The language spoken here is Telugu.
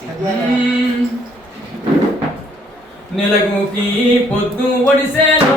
Hmm. నెలకు పొద్దు ఒడిసేలో